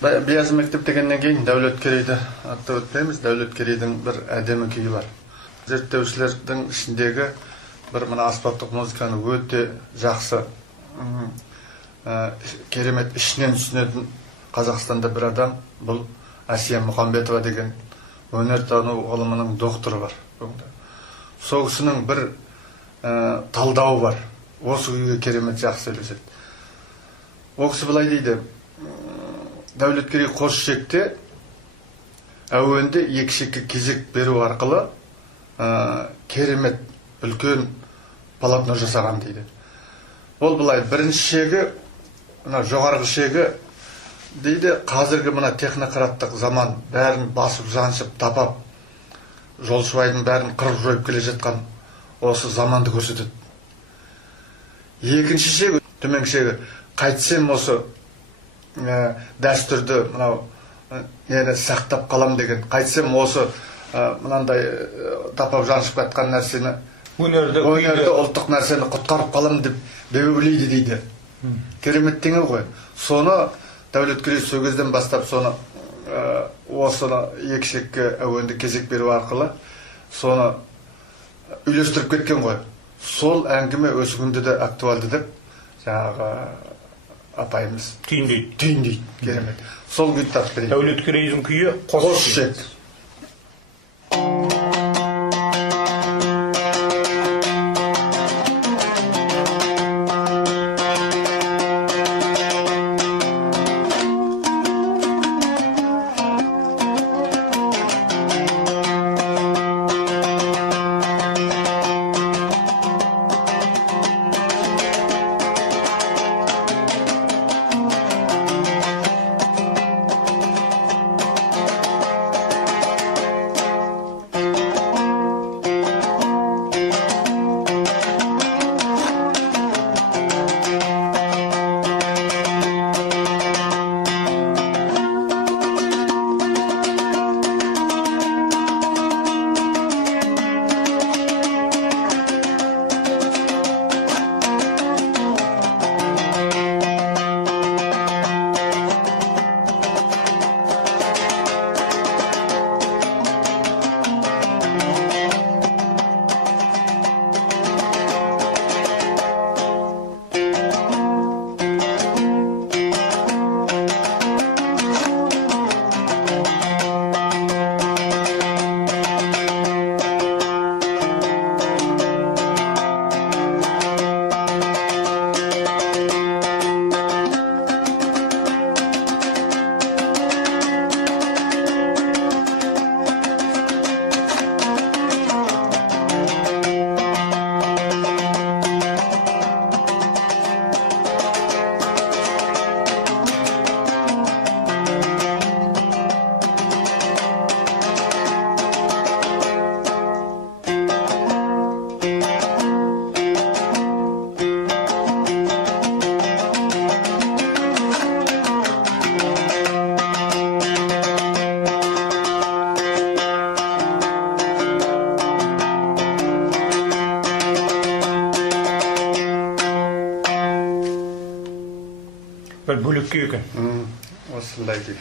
Бияз мектеп дегеннен кейін Дәулеткерейді атап өтпейміз. Дәулеткерейдің бір әдемі күйі бар. Зерттеушілердің ішіндегі бір мына аспаптық музыканы өте жақсы, керемет ішінен түсінетін Қазақстанда бір адам, бұл Әсия Мұхамбетова деген өнертану ғылымының докторы бар. Сол кісінің бір талдауы бар. Осы күйге керемет жақсы сөйлеседі. Ол кісі былай дейді: Дәулеткерей Қосшекте әуенде екі шекке кезек беру арқылы керемет үлкен полотно жасаған дейді. Ол былай, бірінші шегі, жоғарғы шегі дейді, қазіргі мына технократтық заман бәрін басып жаншып тапап, жолшыбайдың бәрін қырып жойып келе жатқан осы заманды көрсетеді. Екінші шегі, төменгі шегі, қайтсем осы дәстүрді сақтап қалам деген, қайтсем осы мынандай тапап жаншып жатқан нәрсені, өнерді, ұлттық нәрсені құтқарып қалам деп бебеулейді дейді. Керемет теңеу ғой. Соны Дәулеткерей сол кезден бастап соны осыны екі шекке әуенді кезек беру арқылы соны үйлестіріп кеткен ғой. Сол әңгіме осы күнде де актуалды деп жаңағы апайымыз түйіндейді. Керемет. Сол күйді тап берейін. Дәулеткерейдің күйі Қосшек. Бір бөлікке екен. Осындай күй.